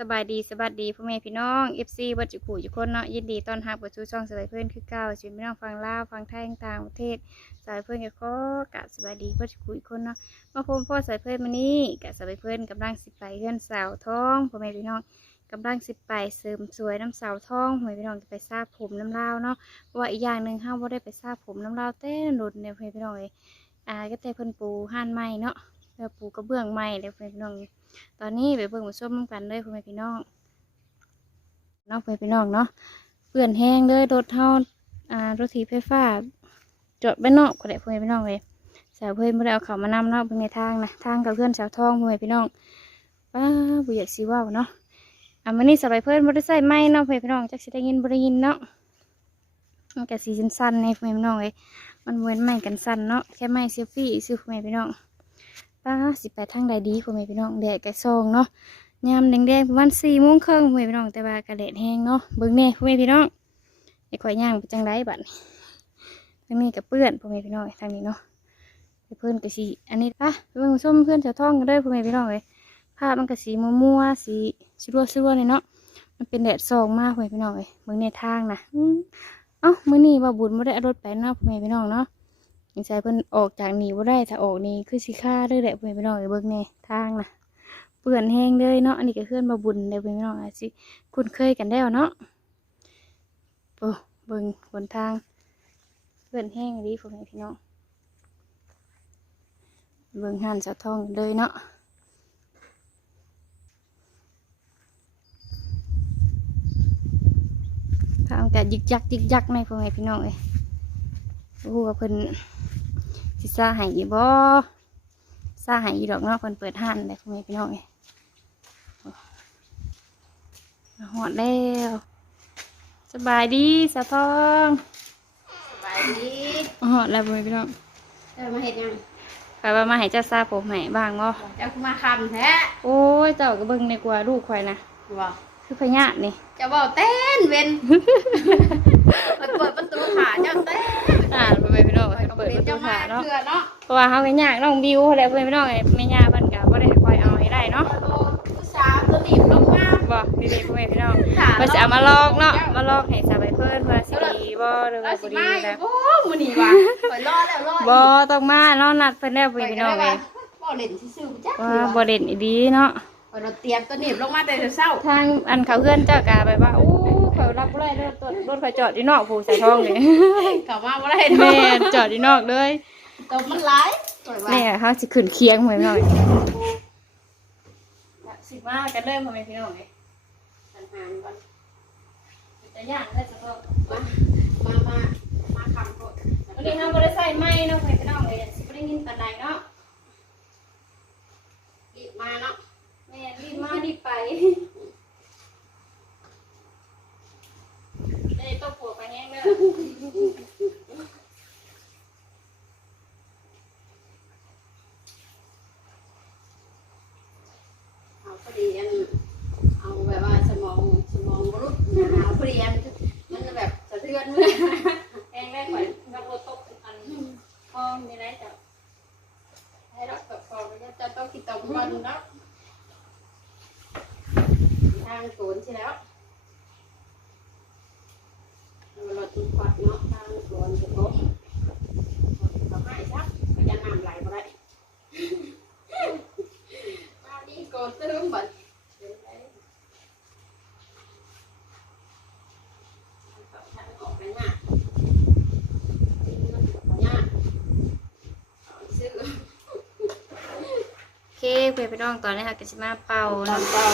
สบายดีสบัสดีพ่อแม่พี่น้อง FC บัจจุกุทุกคนเนาะยินดีต้อนรับกับชูช่องสายเพื่อนคือเก้าชีวิตพี่น้องฟังลาวฟังไทยต่างประเทศสายเพื่อนกับขอกะสบายดีบัจจุกุทุกคนเนาะมาพบพ่อสายเพื่อนมานี่กะสายเพื่อนกำลังสิไปเพื่อนสาวท้องพ่อแม่พี่น้องกำลังสิไปเสริมสวยน้ำสาวท้องพ่อแม่พี่น้องจะไปซาบผมน้ำลาเนาะเพราะว่าอีกอย่างหนึ่งห้ามว่าได้ไปซาบผมน้ำลาเต้นหลุดเนี่ยพ่อแม่พี่น้องเลยอ่าก็แต่เพิ่นปูห่านใหม่เนาะแล้วปูกระเบื้องใหม่เลยพ่อแม่พี่น้อง ตอนนี้ไปเบิ่งมาส้มกันเลยพ่อแม่พี่น้องเน้องไปพี่น้องเนาะเปื่อนแห้งเลยรถเท่าอ่ารถถีไฟฟ้าจอดไปนอกก็ได้พ่อแม่พี่น้องเลยสาวเพื่อนไม่ได้เอาเขามานำเนาะเป็นในทางนะทางกับเพื่อนสาวทองพ่อแม่พี่น้องป้าบุอยากสีว่าวเนาะอะมันนี่สบายเพื่อนบริษัทไม่เนาะพ่อแม่พี่น้องจักสิได้ยินบริยินเนาะมันก็สีสั้นๆในพ่อแม่พี่น้องเลยมันเหมือนไม่กันสั้นเนาะแค่ไม่เซลฟี่ซื้อพ่อแม่พี่น้อง ป้าสิไปทางใดดีพ่อแม่พี่น้องแดดกระซองเนาะยามแดงๆประมาณสี่โมงครึ่งพ่อแม่พี่น้องแต่ว่ากระเด็ดแห้งเนาะเบิ่งแน่พ่อแม่พี่น้องไอ้ข่อยย่างไปจังไรบัดทางนี้กับเปื้อนพ่อแม่พี่น้องทางนี้เนาะไปเพื่อนกับสีอันนี้ปะเบิ่งส้มเพื่อนแถวท้องกันเด้อพ่อแม่พี่น้องเลยภาพมันกับสีมัวๆสีชิรัวชิรัวเลยเนาะมันเป็นแดดส่องมากพ่อแม่พี่น้องเลยเบิ่งในทางนะอืมเอ้ามื้อนี้ว่าบุญไม่ได้อรถไปเนาะพ่อแม่พี่น้องเนาะ ยังใส่เพิ่นออกจากนี่บ่ได้ถ้าออกนี่คือสิค่าเด้อแหละเพ่อแม่พี่น้องเอ้ยเบิ่งในทางนะเปื่อนแห้งเลยเนาะอันนี้ก็เคลื่อนมาบุญเดี๋ยวพี่น้องอาจสิคุ้นเคยกันแล้วเนาะโอ้เบิ่งบนทางเปื่อนแห้งดีพวกนี้พี่น้องเบิ่งหันสะท้องเลยเนาะทางแต่ยึกยักยึกยักในพวกนี้พี่น้องเอ้ยโอ้โหเพิ่น สิซ่าใหายบ่ซ่าใหายดอกเนาะเพิ่นเปิดห้านเลยพวกนี้พี่น้องเอ้ยหอดแล้วสบายดีสะทองสบายดีหอดแล้วบ่พี่น้องเจ้ามาเห็ดยังใครว่ามาให้เจ้าซาผมให้บ้างบ่เจ้าคือมาคำแท้โอ้ยเจ้าก็เบิ่งในกว่าลูกข่อยนะบอกคือพญาตินี่เจ้าบอกเต้นเว้นมันเปิดประตูขาเจ้าเต้น อ่าไปพี่น้องเปิดประตูเจ้ามาขาเนาะเถื่อเนาะเพราะว่าเฮาก็ยากน้องบิวแหละเพิ่นพี่น้องไอ้แม่ย่าเพิ่นก็บ่ได้คอยเอาให้ได้เนาะโอ้ผู้สาวตัวหนีบลงงามบ่ดีๆพ่อแม่พี่น้องขาเพิ่นสิเอามาลอกเนาะมาลอกให้สบายเพิ่นเพื่อสิดีบ่หรือเราว่าสิบ่ดีมาอแล้ยู่วโอ้มื้อนี้ว่ะข่อยรอแล้วรอบ่ต้องมาเนาะนัดเพิ่นแล้วพี่น้องเอ้ยบ่เล่นซื่อๆจ้ะว่าบ่เด่นอีดีเนาะข่อยเราเตรียมตัวหนีบลงมาแต่เช้าทางอันเขาเพื่อนเจ้ากาไปว่าโอ้เขา รับบ่ได้รถรถรถไฟจอดที่นอกผูใส่ท้องเลยเข้ามาบ่ได้แม่เนาะจอดที่นอกเลยตัวมันหลายข่อยว่าแม่เขาสิขึ้นเคียงเหมือนหน่อยสิมากันเริ่มพ่อแม่พี่น้องเลยสันหานก่อนจะย่างได้สักรอบมามามามาคำก่อนวันนี้เราบ่ได้ใส่ไม้เนาะพ่อแม่พี่น้องเลยสิบ่ได้ยินปานใดเนาะรีบมาเนาะแม่รีบมารีบไปได้ตบหัวไปแห้ง เอาพอดีอันเอาแบบว่าสมองสมองรุษนะเอาพอดีอันมันแบบสะเทือนเมื่อแห้งได้ข่อยกับรถตกอันห้องนี่ได้จ้ะให้ราตกฟองจะจะต้องคิดตรงวันเนาะทางโกนใช่แล้วเราตุ้ควัดเนาะทางโกนจะโกนเขาให้ซักจะนำไหลมาได้มาดีโกนตื้มบัดออกไปหน้าหน้าซื้อ โอ เคเพื่อนพี่น้องตอนนี้ค่ะก็จะมาเป่าตอเนาะนเป่า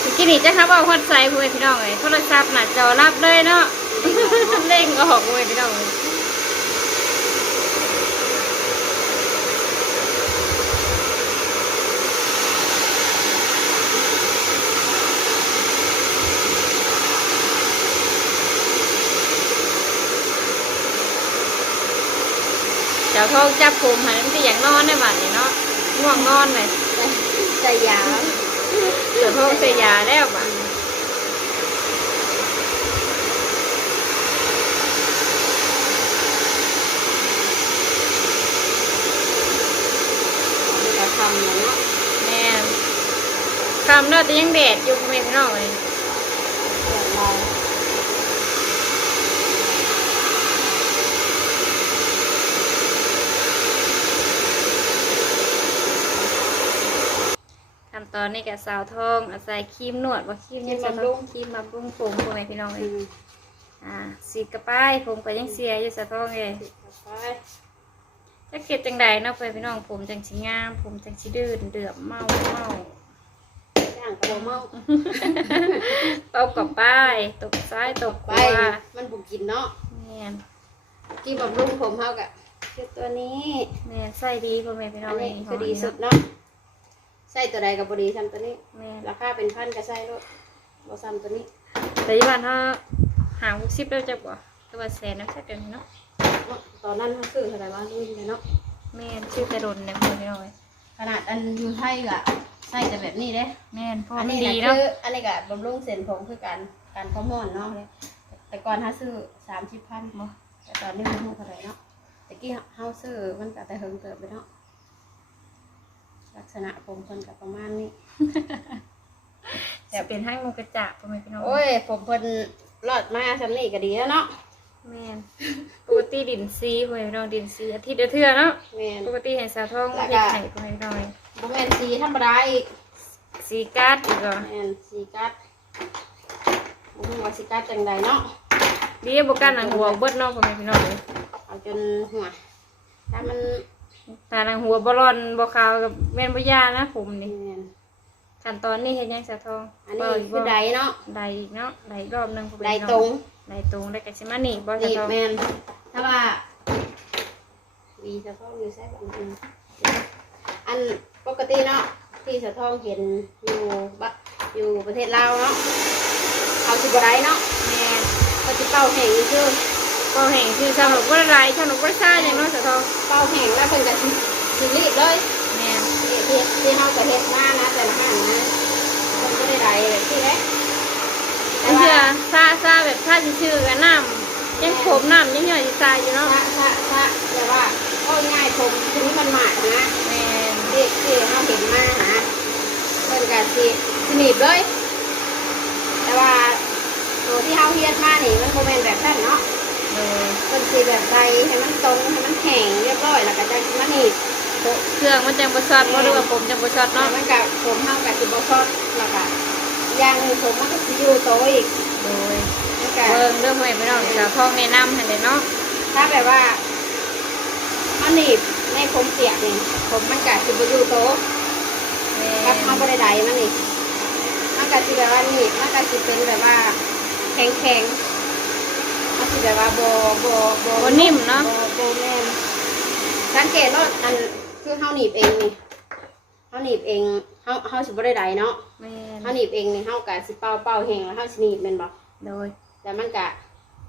เมื่อกี้นี่จะครับว่าฮอดไซเพื่อนพี่น้องเลยโทรศัพท์น่ะจอรับเลยเนาะ เล่งออกเว้ยพี่น้องเอ้ยเจ้าทองจับผมหันมันก็อยากนอนได้บ้านนี่เนาะ ง่วงนอนเลยใจยาวเจ้าทองเสียยาแล้วบ้านเราทำเนาะแม่นค่าามเนาะแต่ยังแดดอยู่พ่อแม่พี่น้องเลย เดี๋ยวเรา ขั้นต อนนี้กับสาวทองอาศัยครีมนวดว่าครีมยังจะต้องครีมบำรุงผมพ่อแม่พี่น้องเลอืยมอ่าสีกระป้ายผมก็ยังเสียอยู่สาวทองเลยไปจะเก็บจังใดเนาะพ่อแม่พี่น้องผมจังสีงาม ผมจังสีดื้นเดือบเมาเมาย่างกระโดดเมาตบกับป้ายตบซ้ายตบขไปวามันบุกกินเนาะแม่นที่บำรุงผมเฮากะคือตัวนี้แม่นใส่ดีพ่อแม่พี่น้อัอนงนี้เลยคือดีสุดเนาะ ใส่ตัวใดกับบดีซ้ำตัวนี้ แม่นราคาเป็นพันก็ใส่รถบ่ซ้ำตัวนี้แต่ยี่วันถ้าหาหกสิบแล้วจะบ่ตัวาแสนนะใช่เดี๋ยวนี้เนาะเนาะตอนนั้นมันซื้อเท่าไหร่วะรุ่นเลยเนาะ แม่นชื่อแต่ดนเนี่ยพ่อแม่พี่น้องเลยขนาดอันอยู่ไทยกะใส่แต่แบบนี้เด้ แม่นเพราะอัว่านมันนี้ดีนะเนาะคืออันนี้กะบำรุงเส้นผมคือการการข้อมอนเนาะเลยแต่ก่อนถ้าซื้อสามสิบพันบ่แต่ตอนนี้มันรู้เท่าไหร่เนาะแต่กี้เฮาซื้อมันก็แต่เฮิงเติบไปเนาะ ลักษณะผมเพิ่นก็ประมาณนี้จะเป็นให้มุกกระจะพ่อแม่พี่น้องโอ้ย ผมเพิ่นรอดมาซำนี้ก็ดีแล้วเนาะแม่นปกติดินซีพ่อแม่พี่น้องดินซีอาทิตย์ละเทื่อเนาะแม่น ปกติเห็นสาวทองแล้วก็เฮ็ดไห้พ่อแม่พี่น้องเลยบ่แม่นสีธรรมดาอีกสีการ์ดอีกเหรอแม่นสีกัดบ่ฮู้ว่าสีกัดจังใดเนาะดีบ่กันหนังหัวเบิดเนาะพ่อแม่พี่น้องเลยเอาจนหัวถ้ามัน ตาหนังหัวบ่ร้อนบ่ขาวกับแม่นบ่ยานะผมนี่แม่นขั้นตอนนี้เฮ็ดหยังสาวทองอันนี้คือใดเนาะใดอีกเนาะใดอีกรอบหนึงพ่อแม่ใดพี่น้อตรงใดตรง ได้วก็สิมานี่บ่นี่สาวทองแม่นถ้าว่าวีสะท้องอยู่ใส่บังคับอันปกติเนาะที่สะท้องเห็นอยู่บะอยู่ประเทศลาวเนาะเอาสิบ่ได้เนาะแม่นเขาสิเป่าแห้งนี่คือ ก็แห่งคือสำหรับว่าไรสำหรับว่าซ่าอย่างเน้อยสะทองเป่าแห้งแล้วเพิ่นก็สิสิรีบเลยแม่นที่ที่ที่เฮาก็เฮ็ดมานะแต่ละห้างนะเพิ่นบ่ได้ได้เลยที่แรกแต่มันเชื่อว่าซ่าซาแบบซาชื่อๆกันน้ำยังผมน้ำยังหย่อยทรายอยู่เนาะถ้าถ้าแต่ว่าก็ง่ายผมทีนี้มันหมาดนะแม่นที่ที่เขาเห็นมาหาเพิ่นก็สิสนิทเลย แต่ว่าตัวที่เขาเฮ็ดมานี่มันโมเมนแบบนั้นเนาะ เลยเพิ่นสิแบบใดให้มันตรงให้มันแข็งเรียบร้อยแล้วก็จะมาหนีบเครื่องมันจังบช็อตบ่หรือว่าผมจังบช็อตเนาะเนาะมันกับผมเฮากับสิบ่ซอดแล้วก็อย่างหนึ่งผมมันก็สิอยู่โตอีกโดยมันก็เบิ่งเรื่องใหม่ไปน้องสาวทองแนะนำให้เลยเนาะถ้าแบบว่าเอาหนีบในผมเปียกนี่ผมมันก็สิบ่อยู่โตแม่กับนเขาบริไดมันนี่มันก็สิแบบว่านี่มันก็สิเป็นแบบว่าแข็งแข็งๆ มันสิแบบว่าโบโบโบบ่นิ่มเนาะโบโบแมนสังเกตว่าอันคือเฮาหนีบเองนี่เฮาหนีบเองเฮาเฮาสิบริไดเนาะแม่นเฮาหนีบเองนี่เฮากะสิเป่าเป่าแห้งแล้วเฮาสิหนีบแม่นบ่โดยแต่มันกะ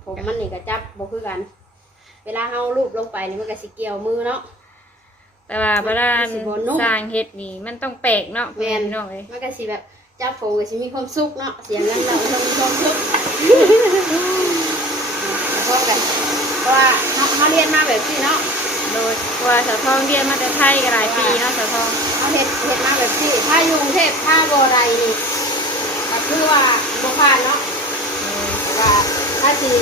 ผมมันนี่ก็จับบ่คือกัน เวลาเฮาลูบลงไปนี่มันก็สิเกี่ยวมือเนาะ แต่ว่าเวลามันสิบ่นุ่ม สร้างเฮ็ดนี่มันต้องแปลกเนาะแม่นพี่น้องเอ้ยมันก็สิแบบจับผมก็สิมีความสุขเนาะเสียงนั้นเราต้องมีความสุขเพราะกันเพราะ ว่าเขาเขาเรียนมาแบบที่เนาะโดยว่าสาวทองเรียนมาแต่ไทยก็หลายปีเนาะสาวทองเขาเห็ดเห็ดมาแบบที่ถ้าอยู่กรุงเทพถ้าโบไรนี่ก็คือว่าโบพานเนาะแต่ว่าถ้าสี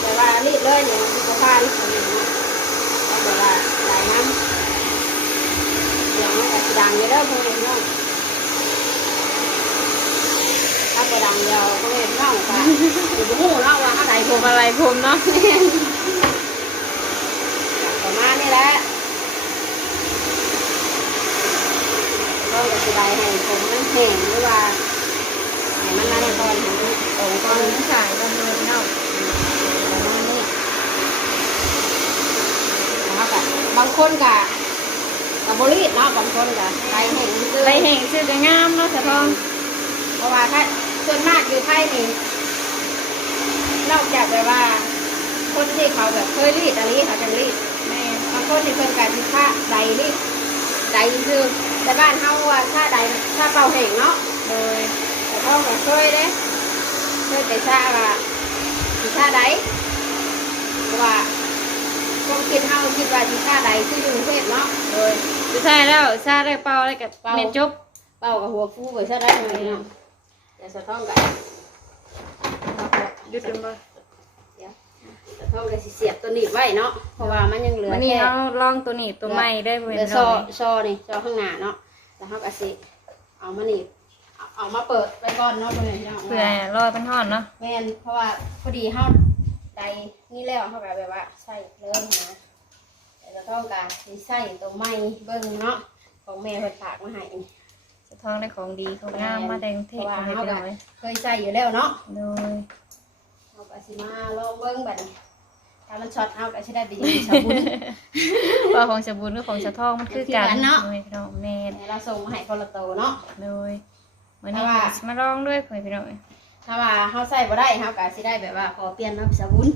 แต่ว่ารีดเลยเนี่ยโบพานอันนี้เนาะก็แบบว่าหลายน้ำเสียงมันก็สิดังอยู่เด้อพวกนี้เนาะ ถ้าบ่ดังเดียวพวกนี้เนาะก็อยู่หูเนาะว่าเขาใดผผมมอะไรผมเนาะประมาณนี้แหละก็จะสิได้ให้ผมมันแห้งหรือว่าให้มันนั่นก่อนให้มันตรงตก่ออนนนี้ขายกันเลยเนาะประมาณนี้นะครับก็บางคนก็กับบรีดเนาะบางคนก็ไรแห้งซื้อไรแห่งชื่อจะงามเนาะสาวทองเพราะว่าถ้า ส่วนมากอยู่ไทยนี่นอกจากแบบว่า คนที่เขาแบบเคยรีดอะไรเขาจะรีดแม่บางคนที่เพิ่นการที่ผ้าใดรีดใดคือแต่บ้านเฮาว่าถ้าใดถ้าเป่าแห้งเนาะโดยแต่เขาก็เคยเด้เคยไปทราบว่าสิท่าใดเพราะว่าความคิดเฮาคิดว่าสิท่าใดคืออยู่กรุงเทพเนาะโดยสุดท้ายแล้วซาได้เป่าอะไรกับเป่า เมนจบ เป้ากับหัวฟูไปซะได้เลยเนาะ อย่าสะท้องกันหยุดกันบ่เดี๋ยวสะท้องกันสิเสียบตัวหนีบไว้เนาะ เพราะว่ามันยังเหลือวันนี้แค่เราลองตัวนี้ตัวใหม่ได้บ่เหแม่ลือนซอซอนี่ซอข้างหน้าเนาะแล้วเขาก็สิเอามาหนีบเอาเอามาเปิดไว้ก่อนเนาะเพื่อนพี่น้องเพื่อรอเป็นห่อนเนาะแม่นเพราะว่าพอดีเฮาใดนี่แล้วเขาก็แบบว่าใส่เริ่มนะแต่จะต้องการสิใส่ตัวไม้เบิ่งเนาะของแม่เพิ่นฝากมาให้นี่สะ ท้องได้ของดีของงามมาแต่กรุงเทพเพราะว่าให้เฮาไปก็หน่อยเคยใส่อยู่แล้วเนาะโดยเฮาก็สิมาลองเบิ่งบัดนี้ถ้ามันช็อตเฮาก็สิได้ไปยืนสบุนว่าของสบู่หรือของสะท้องมันคือกันคือกันเนาะโดยพี่น้องแม่นแต่เราส่งมาให้คนละโตเนาะโดยวันนี้แต่ว่าสิมาลองด้วยเพื่อนพี่น้องถ้าว่าเฮาใส่บ่ได้เฮาก็สิได้แบบว่าขอเปลี่ยนมาเป็นสบุน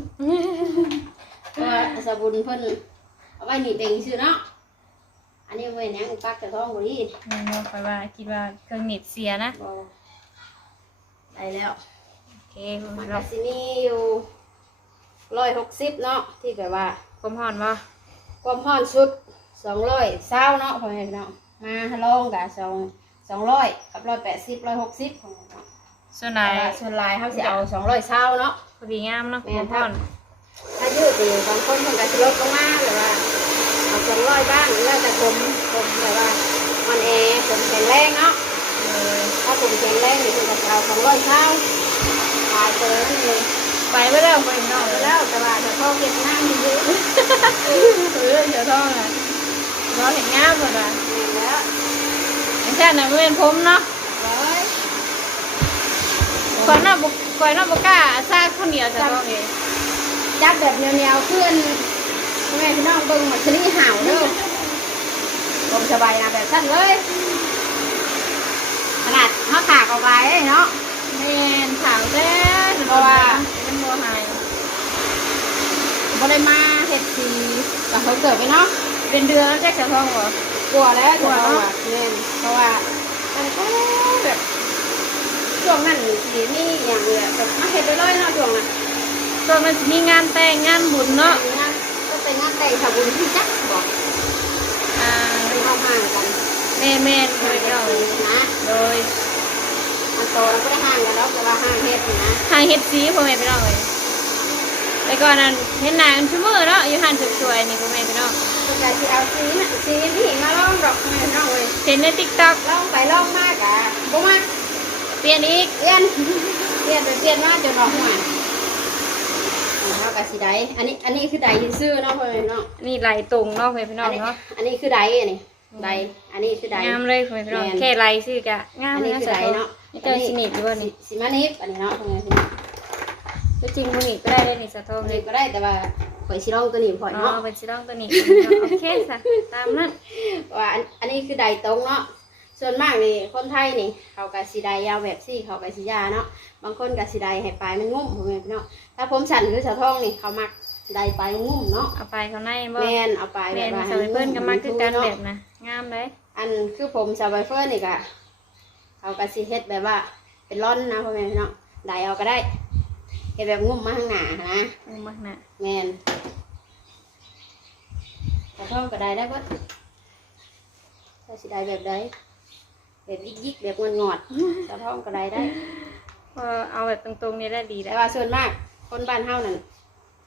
เพราะว่าสบุนเพิ่นเอาไว้หนีบเองซื่อเนาะ อันนี้เว้นหยังปักจะท้องบ่ดีนี่เนาะคอยว่าคิดว่าเครื่องหนีบเสียนะบได้แล้วโอเคมันพี่ก็น้องสิมีอยู่ร้อยหกสิบเนาะที่แบบว่า ความห่อนว่าความร้อนสุดสองร้อยเศร้าเนาะพ่อแม่พี่น้องมาลองกับสองสองร้อยกับร้อยแปดสิบร้อยหกสิบของเราส่วนไหนแต่ว่าส่วนลายเขาสิเอาสองร้อยเศร้าเนาะ พอดีงามเนาะแม่ความนห่อน ถ้ายืดดีบางคนมันก็สิลดลงมาแบบว่าเอา สองร้อยบ้างแล้วแต่ผมผมแบบว่ามันแอร์ผมแข็งแรงเนาะเลยถ้าผมแข็งแรงนี่คือจะเอาสองร้อยเศร้าตายเกินนั่นเองไปไม่ได้ไปพี่น้องเอาเลยแล้วแต่ว่าถ้าพ่อเก็บน้ำอยู่เออเดี๋ยวท้องอะเราเห็นงามหมดอะแม่นแล้วอย่างเช่นน่ะไม่เป็นผมเนาะร้อยก่อนหน้าบุก่อนหน้าบุกล้าซากข้าวเหนียวจะต้องเองจับแบบเหนียวๆเพื่อน แม่พี่น้องเบิ่งหมดชนิดห่าวเด้อผมสบายนะแบบสั้นเลย ขนาดเขาถากออกไปเนาะแม่นถามแต่เพราะว่าเป็นโมหายบ่ได้มาเฮ็ดสีกับเขาเกิดไปเนาะเป็นเดือนแล้วแจ็คจะท้องเหรอกลัวแล้วกลัวเนอะแม่นเพราะว่ามันก็แบบช่วงนั้นสีนี่อย่างเงี้ยแบบมาเฮ็ดได้เลยๆเนาะช่วงนั้นส่วนมันสิมีงานแต่งงานบุญเนาะ งานก็เป็นงานแต่งสาวบุญที่จักบอกอ่าไปเข้าห้างกันแม่แม่นห้าโดงยกันเนาะนะโดยมันโตเราไม่ได้ห้างกันแล้วแต่ว่าห้างเฮ็ดนี่นะทางเฮ็ดสีพ่อแม่พี่น้องเลยแต่ก่อนนั้นเห็นหน้ากันชั่วมือเนาะอยู่หันสวยๆนี่พ่อแม่พี่น้องสนใจสิเอาสีน่ะสีที่มาลองดอกแม่น้องเลยเห็นในติ๊กต็อกลองไปลองมากอะบ่มาเปลี่ยนอีกเปลี่ยนเปลี่ยนไปเปลี่ยนมาจนออกมา เท่ากับสีใดอันนี้อันนี้คือใดซื่อเนาะพ่อแม่พี่น้องนี่ไหลตรงเนาะพ่อแม่พี่น้อัอนงนี้เนาะอันนี้คือใดอันนี้ใดอันนี้คือใดงามเลยพ่อแม่พี่น้องแม่นแค่ไหลซื่อกะงามอันนี้นะคือสาใดธุเนาะนี่เจ้าสนิทอยู่บ่นี่สีมานิฟอันนี้เนาะพ่อแม่พี่น้องตัวจริงบ่นี่ก็ได้เลยนี่สะทองอันเลนี้ยก็ได้แต่ว่าข่อยสิลองตัวนี้พอเนาะเนาะเป็นสิลองตัวนี้พ่อแม่พี่น้องโอเคซะตามนั้นว่าอันอันนี้คือใดตรงเนาะ ส่วนมากนี่คนไทยนี่เขากับสีใดยาวแบบซี่เขากับสียาเนาะบางคนกับสีใดให้ปลายมันงุ้มพ่อแม่พี่น้องถ้าผมสั่นหรือสะท้องนี่เขามักใดปลายงุ้มเนาะเอาไปเขาในบ่แมนเอาปลายแบแม่บนว่าสาวเพิ่นก็มาคือกันเนาะแบบนะงามเลยอันคือผมสาวไบเฟิร์นนี่กะเขากับสีเฮ็ดแบบว่า เป็นร่อนนะพ่อแม่พี่น้องใดเอาก็ได้เฮ็ดแบบงุ้มมาข้างหน้านะงามมากนะแมนสะท้องก็ได้ได้ปะถ้าสีใดแบบใด แบบยิกๆแบบงอนๆสะท้องก็ได้ได้พอเอาแบบตรงๆนี่ได้ดีแต่แล้วว่าส่วนมาก คนบ้านเฮานั่น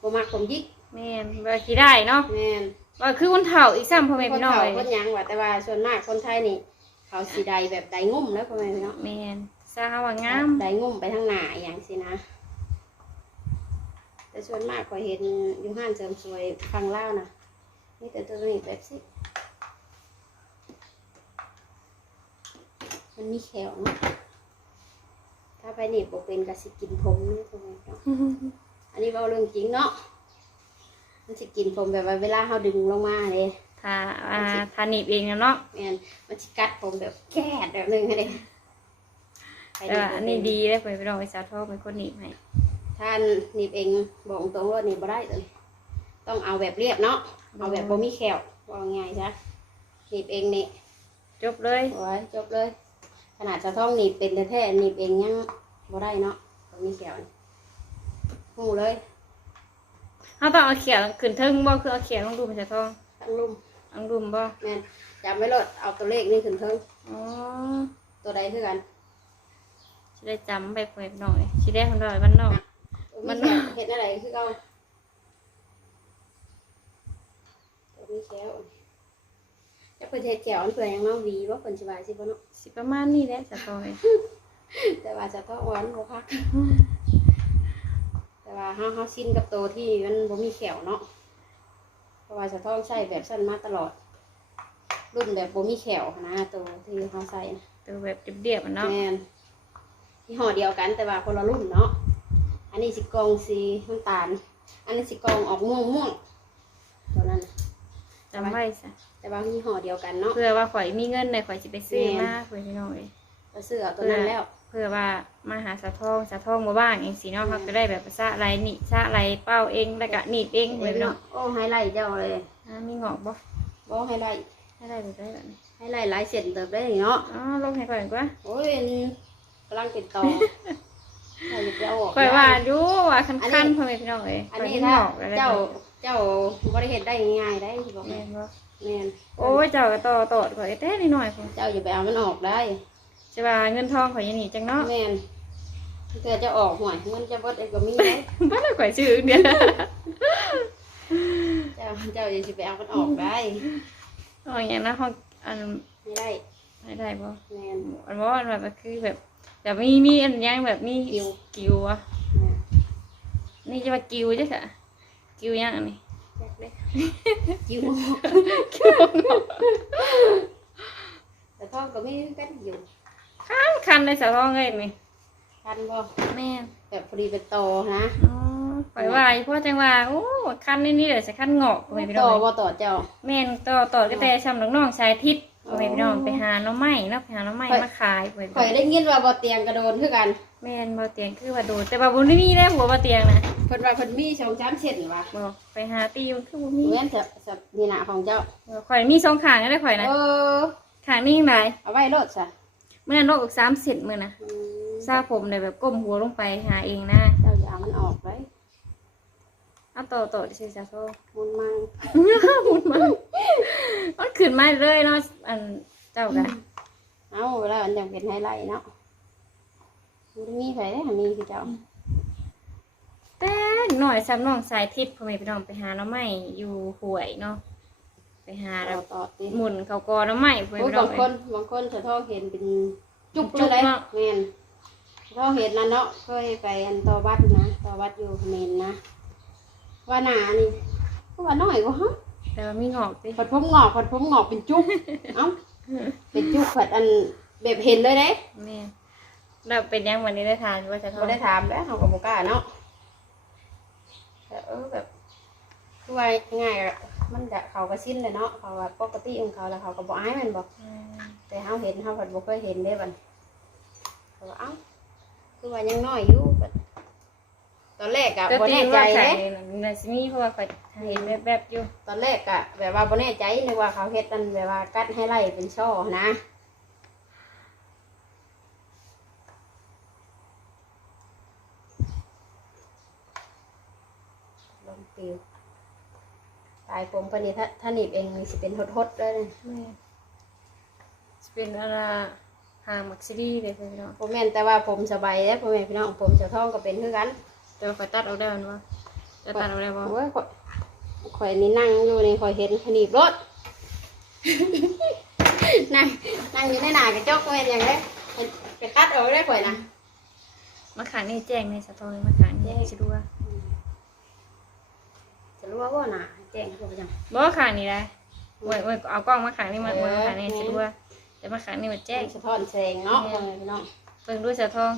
บ่มักผมยิกแม่นว่าสิได้เนาะแม่นว่าคือคนเฒ่าอีกซ้ำพ่อแม่คนพี่น้องเฒ่าเลยคนหยังว่าแต่ว่าส่วนมากคนไทยนี่ เขาสีใดแบบใดงุ่มแล้วพ่อแม่พี่น้องแม่นซาว่างาม ใดงุ่มไปทางหน้าอหย่างสินะ แต่ส่วนมากก็เห็นอยู่ห้านเสริมสวยฟังเล่าวนะนี่แต่ตัวนี้แบบสิ มันมีแขวเนาะถ้าไปนี่บ่เป็นก็สิกินผมนี่พ่อแม่พี่น้องอันนี้เว้าเรื่องจริงเนาะมันสิกินผมแบบว่าเวลาเฮาดึงลงมาเลยถ้าอ่าทานิบเองนะเนาะแม่นมันสิกัดผมแบบแก่แบบหนึงให้เลยแต่ว่าอันนี้ดีเลยพ่อแม่พี่น้องไอ้สาวทองเป็นคนหนีบให้ท่านหนีบเองบอกตรงว่าหนีบบ่ได้เลยต้องเอาแบบเรียบเนาะเอาแบบบ่มีแขวว่าง่ายซะหนีบเองนี่จบเลยโอ้ยจบเลย ขนาดจะต้องหนีบเป็นแท้ๆหนีบเองยังบ่ได้เนาะบ่มีแขวนี่หูเลยเขาต้องเอาเขียวขึ้นเทิงบ่คือเอาเขียวลงดูมันจะทองทั้งลุ่มเอังดุมบ่แม่นจำไว้โลดเอาตัวเลขนี่ขึ้นเทิงอ๋อตัวใดคือกันสิได้จำไปเผยหน่อยสิได้คนดอยบ้านนอกมัมันนเห็นอะไรคือเอาตัวนี้แก้ว จะเปิดเทศแก้วอันเผื่อยังน้องวีว่าคนสบายสิบ่เนาะสิประมาณนี้แหละสะทอยแต่ว่าจะต้องหวานบ่พักแต่ว่าเฮาเฮาชินกับตัวที่มันบ่มีแขวเนาะเพราะว่าจะต้องใช้แบบสั้นมาตลอด รุ่นแบบบ่มีแขวนะตัวที่เฮาใส่นะตัวแบบเรียบๆอะเนาะแม่นที่ห่อเดียวกันแต่ว่าคนละรุ่นเนาะอันนี้สิกรองสีน้ำตาล อันนี้สิกรองออกม่วงม่วงๆตัวนั้นน่ะ จำไว้ซะ แต่ว่าที่ห่อเดียวกันเนาะ เพื่อว่าข่อยมีเงินในข่อยสิไปซื้อแม่น มาเพื่อนพี่น้องเอ้ยก็ซื้อเอาตัวนั้นแล้ว เพื่อว่ามาหาสะทองสะทองบ่บ้างเองสิเนาะอืม เขาก็ได้แบบซะไรนี่ซะไรเป้าเองแล้วก็หนีบเองเพื่อนพี่น้องโอ้ไฮไลท์เจ้าเลยอ่ามีงอกบ่บ่ไฮไลท์ให้ได้แบบได้แบบนี้ไฮไลท์หลายเส้นเติบได้เนาะ อ๋อลงให้ก่อนดีกว่าโอ้ยอันกำลังเป็นตอใครจะไปเอาออกข่อยว่าได้อยู่ว่าคันอันคันี้นพ่อแม่พี่น้องเอ้ยอันข่อยนี้เห็นถ้างอกอะไรเจ้าเจ้าบริเหตุได้ง่ายๆได้ที่บอกแม่แม่นบ่ แม่นโอ้ยเจ้าก็ต่อตอดข่อยแต่นิดหน่อยพุ่นเจ้าอย่าไปเอามันออกได้ใช่ว่าเงินทองข่อยอยังหนีจังเนาะแม่นเกิดจะออกหวยมันจะบดเองก็มีได้บ้านเราข่อยชื่อเดียวเจ้าเจ้าอย่าสิไปเอามันออกได้เอาอย่างนั้นห้องอันไม่ได้ไม่ได้บ่แม่นอันว่าอันแบบคือแบบแบบมีมีอันยังแบบมีกิวกิวอะแม่นนี่จะว่ากิวจ้ะค่ะกิวยังอันนี้ แยกเลยกิ้วแต่ท้องก็ไม่กันอยู่คันคันในสาวทองเลยนี่คันบ่แม่นแบบพอดีเป็นตอนะอ๋อข่อยว่าอีพ่อจังว่าโอ้คันนี่นี่เลยจะคันงอกพ่อแม่พี่ตน้อองบ่ต่อเจ้า แม่นต่อต่อก็แต่ชำน้องๆชายทิศอ๋พ่ออแม่พี่น้องไปหาหน้องไม้เนาะไปหาหน้องไม้ข่อยมาขายพ่อแม่พี่ข่อยน้องได้ยินว่าบ่เตียงกระโดนคือกัน แม่นบ่เตียงคือว่าโดดแต่ว่าบ่ได้มีแล้วหัวบ่เตียงนะ เพิ่นว่าเพิ่นมีสองสามเส้นว่ะบอกไปหาตีมันคือบ่มีเหมือนจะจะนี่หน้าของเจ้าข่อยมีสองข้างก็ได้ข่อยนะเออข้างนี้ยังไงเอาไว้โลดซะเมื่อนั้นโลกอีกสามเซนมือนะอืมซาผมเลยแบบก้มหัวลงไปหาเองนะเจ้าอย่าเอามันออกไว้เอาต่อต่อดิฉันจะโซ่มุนมังมุดมันมันขึ้นมาเลยเนาะอันเจ้ากันเอาเวลามันจังเป็นไฮไลท์เนาะมันมีไผได้หามีคือเจ้า แต่หน่อยซ้ำน้องสายทิพย์พ่อแม่พี่น้องไปหาน้ำไม้อยู่ห่วยเนาะไปหาต่แล้อวต่อติหมุนเขากอน้ำไม้พ่อแม่โอ้ยพี่น้อบางงคนบางคนจะท้องเห็นเป็นจุกจุเลกยเนาะแม่นท้องเห็นแล้วเนาะเคยไปอันต่อวัดนะต่อวัดอยู่เขมรนะว่าหนานี่ก็ว่าน้อยกว่าฮะแต่ว่ามีงอกดิผัดผมงอกผัดผมงอกเป็นจุกเอ้าเป็นจุกผัดอันแบบเห็นเลยเด้แม่แล้วเป็นยังวันนี้ได้ทานว่าจะทอเขาดได้ถามแล้วเขาก็บอกล้าเนาะ แต่เออแบบคือว่าง่ายอะมันจะเขาก็สิ้นเลยเนาะเขาว่าปกติของเขาแล้วเขาก็บอกอ้ายมันบอกอืมแต่เขาเห็นเขาผัดบ่เคยเห็นได้บันเขาว่าเอ้าคือว่ายังน้อยอยู่บัดตอนแรกอะก็บ่ตีแน่ว่าใจใส่เด้ในซิมีเพราะว่าข่อยเห็นแบบๆอยู่ ตอนแรกอะแบบว่าบ่แน่ใจนึกว่าเขาเฮ็ดอันแบบว่ากัดให้ไล่เป็นช่อนะลมปิวตายผมปานนี้ถ้าถ้าหนีบเองนี่สิเป็นทดๆเลยแม่จะเป็นอะไรหางมักซิลี่เลยพี่น้องผมแม่นแต่ว่าผมสบายแล้วพ่อแม่พี่น้องผมเจะท้องก็เป็นคือกันแต่ว่าข่อยตัดเอาได้มันว่าจะตัดเอาได้บ่โอ้ยข่อยข่อยนี่นั่งอยู่นี่ข่อยเห็นขนีบรถ นั่งนั่งอยู่ในหน้ากระจกก็เห็นอย่างไรไปตัดออกได้ข่อยนะมาขางนี่แจ้งในสะทองมาขางนี่สิดูว่าจะรู้ว่าว่าหนา แจ้งเขาไปจังบ่ว่าขางนี่ได้โอ้ยโอ้ยเอากล้องมาขางนี่มาโอ้ยมาขางนี่สิดูว่าแต่มาขางนี่มาแจ้แจ้งงสะท้อนแสงเนาะพ่อแม่พี่น้องเบิ่งด้วยสะทอง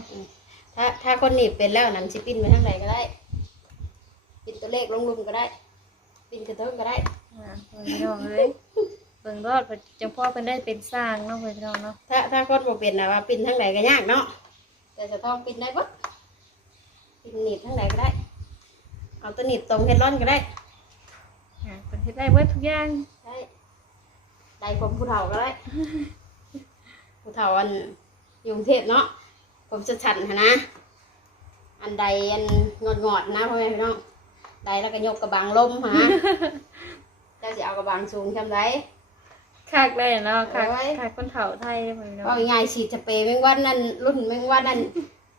ถ้าถ้าคนหนีบเป็นแล้วนั้นสิปิ้นไปทางไหนก็ได้ปิ้นตัวเลขลงลุมก็ได้ ปิ้นกระเทิงก็ได้อ่าเบิ่งพี่น้องเลยเบิ่งรอดจังพ่อเพิ่นได้เป็นสร้างเนาะพี่น้องเนาะถ้าถ้าคนบ่เป็นนะว่าปิ้นทางไหนก็ยากเนาะแต่สะท้อนปิ้นได้ปะปิ้นหนีบทางไหนก็ได้ เอาตัวหนีบตรงเฮดร้อนก็ได้อ่า เพิ่นเฮ็ดได้เบิดทุกอย่างได้ได้ผมผู้เฒ่าก็ได้ ผู้เฒ่าอันอยู่กรุงเทพเนาะผมจะฉันหนนะ อันใดอันงอดงอดๆนะพ่อแม่พี่น้องใดแล้วก็ยกกระบังลมหาเจ้าจะเอากระบังสูงทำไร คักเลยเนาะคักโอ้ย คักคนเฒ่าไทยเพิ่นเนาะ ว่าง่ายๆฉีดสเปรย์แมงวันนั่นรุ่นแมงวันนั่น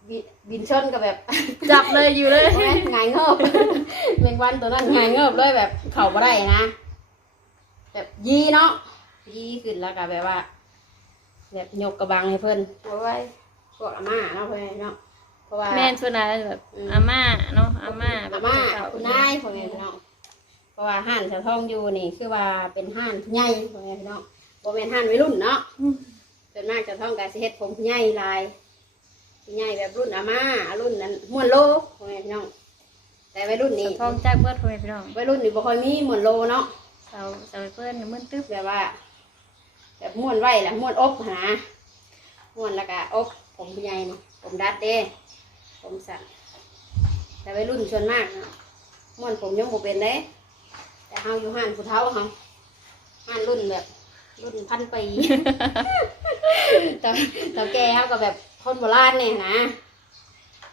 บิบินชนกับแบบ จับเลยอยู่เลยโอ้ยหงายเงิบแมงวันตัวนั้นหงายเงิบเลยแบบ เข่าบ่ได้นะ แบบยีเนาะยีขึ้นแล้วก็แบบว่า แบบยกกระบังให้เพิ่นเอาไว้พวกอาม่าเนาะเพิ่นเนาะเพราะว่าแม่นส่วนใหญ่แบบอืมอาม่าเนาะอาม่าแบบอาม่าเฒ่าคุณนายพ่อแม่พี่น้องเพราะว่าห้านสะท้องอยู่นี่คือว่าเป็นห้านผู้ใหญ่พ่อแม่พี่น้องบ่แม่นห้านวัยรุ่นเนาะอืมส่วนมากสะท้องก็สิเฮ็ดผมผู้ใหญ่หลายผู้ ใหญ่แบบรุ่นอาม่ารุ่นนั้นม่วนโลพ่อแม่พี่น้องแต่วัยรุ่นนี่สะท้องจากเบิดพ่อแม่พี่น้องวัยรุ่นนี่บ่ค่อยมีม่วนโลเนาะเสาเสาเพิ่นนี่มึนตึ๊บแบบว่า แบบม่วนไว้แหละม่วนอบหาม่วนแล้วก็อบผมผู้ใหญ่นี่ผมดัดเด้ ผมสั่นแต่วัยรุ่นส่วนมากเนาะม่วนผมยังบ่เป็นเด้แต่เฮาอยู่ห้านผู้เฒ่าเฮาห้านรุ่นแบบ รุ่นพันปีแต่แต่แกเฮาก็แบบ คนโบราณเนี่ยนะ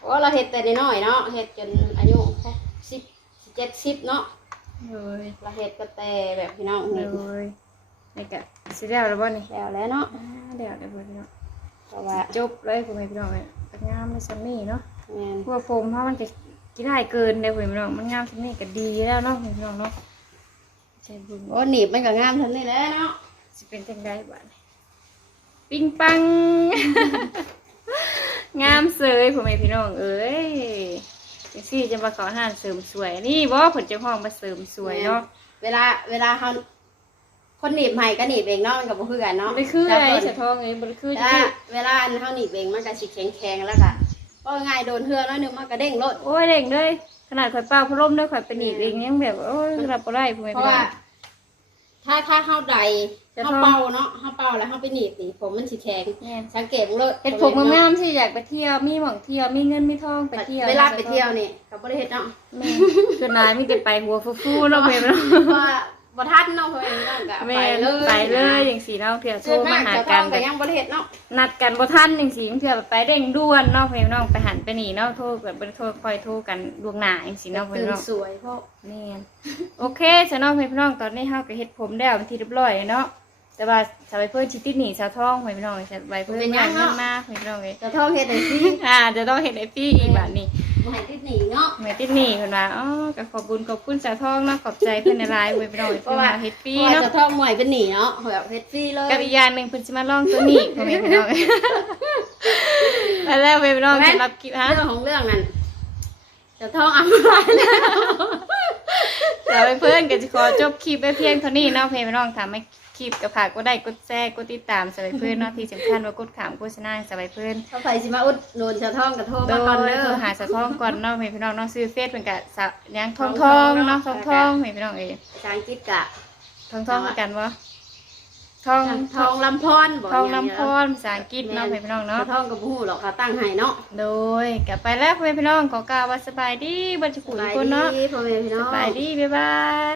โอ้เราเฮ็ดแต่น้อยๆเนาะเฮ็ดจนอายุสิบเจ็ดสิบเนาะเลยเราเฮ็ดก็แต่แบบพี่น้องเลเฮ็ดยนี่ก็สิแล้วแล้วบ่นี่แล้วแล้วเนาะอ่าแล้วแล้วบ่พี่น้องเพราะว่าจบเลยพ่อแม่พี่น้องเนี่ยงามในซัมนี่เนาะแม่นพวกโฟมเพราะมันจะกินได้เกินเด้อพ่อแม่พี่น้องมันงามซัมนี่ก็ดีแล้วเนาะพ่อแม่พี่น้องเนาะใช่บุญ โอ้หนีบมันก็งามทันนี่แหล้วเนาะ สิเป็นจังไดบ้านปิ้งปัง งามเสยพ่อแม่พี่น้องเอ้ยจังซี่จะมาขออาหารเสริมสวย นี่บ่เพิ่นเจ้าของมาเสริมสวยเนาะเวลาเวลาเฮาคนหนีบให้ก็หนีบเองเนาะมันก็บ่คือกันเนาะบ่ได้คือแต่ไอ้ก่นสะทองเอ้ยบ่ได้คือจะถ้าคือเวลาอันเฮาหนีบเองมันก็สิแข็งๆแล้วก็ก็ง่ายโดนเทือน้อยหนึงมันก็เด้งโลดโอ้ยเด้งเลยขนาดข่อยเป่าพัดลมด้วยข่อยเป็นหนีบเองยังแบบโอ้ยรับบ่ได้พ่อแม่เพพี่ราะน้อว่าง ถ้าถ้าเฮาใดจะเฮาทำเป่าเนาะเฮาเป่าแล้วเฮาไปหนีบนี่ผมมันสิแข็งแม่น สังเกตมึงเลยเฮ็ดผมงามๆสิอยากไปเที่ยวมีหม่องเที่ยวมีเงินมีทองไปเที่ยวเวลาไปเที่ยวนี่เขาบ่ได้เฮ็ดเนาะ แม่คือนายมีแต่ไปหัวฟูๆเนาะเพิ่นเนาะเพราะ ว่า บ่ทันเนาะเพิ่นน้องก็แม่ไปเลยไปเลยจังซี่เนาะเที่ยวโทรส่วนมาหาจะกันก็ยังบ่ได้เฮ็ดเนาะนัดกันบ่ทันจังซี่เที่ยวไปเร่งด่วนเนาะเพิ่นน้องไปหันไปนี่เนาะโทรแบบบ่ได้โทรคอยโทรกันล่วงหน้าจังซี่เนาะเพิ่นตื่นเนาะสวยเพราะแม่นโอเคสน้องเพื่อนพี่น้องตอนนี้เฮาก็เฮ็ดผมแล้วเป็นที่เรียบร้อยเนาะแต่ว่าสาวใบเพิ่นชิติดหนีสาวทองเพื่อนพี่น้องสาวใบเพิ่นงานเงินมาเพื่อนพี่น้องเอ้ยจะท่องเฮ็ดได้สิ อ่าจะต้องเฮ็ดไอ้พี่อีกบัดนี้ บ่ให้ติดหนีเนาะ แม่ติดหนีเพิ่นว่าอ๋อก็ขอบคุญขอบคุณสาวทองเนาะขอบใจเพิ่นในไลน์เพื่อนพี่น้องเอ้ยเพเพิ่นราะว่าว่าเฮ็ดฟรีเพราะว่าเนาะ จะท่องหมวยเป็นหนีเนาะแบบเฮ็ดฟรีเลยกับอีกอย่างหนึงเพิ่นสิมาลองตัวนี้เพื่อนพี่น้องเอ้ยแล้วแล้วเพื่อนพี่น้องสำหรับคลิปฮะเรื่องของเรื่องนั้นจะท่องอำลายแล้วสาวใบเพิ่นก็สิขอจบคลิปไว้เพียงเท่านี้เนาะเพื่อนพี่น้องถ้าไม่ค ลิปก็ฝากกดไลค์กดแชร์กดติดตามสาวใบเพิ่นเนาะที่สำคัญว่ากดขามโฆษณาให้สาวใบเพิ่นถ้าใครสิมาอุดหนุนจะท่องก็โทรโดมาก่อนยเด้โทรอหาสะท้องก่อนเนาะให้พี่น้องเนาะซื้อเฟซเป็นกะสะยังทองททอองงๆเนาะเนาะทองทองให้พี่น้องเอ้ยภาษาอังกฤษกะทองทองคือกันวะทองทองลำพรบ่ทองลำพรภาษาอังกฤษเนาะให้พี่น้องจะเนาะท่องกับผู้หรอกค่ะตั้งให้เนาะโดยกลับไปแล้วพ่อแม่พี่น้องขอกล่าวว่าสบายดีบัดจุกุยคนเนาะสบายดีพ่อแม่พี่น้สองบายดีบ๊ายบาย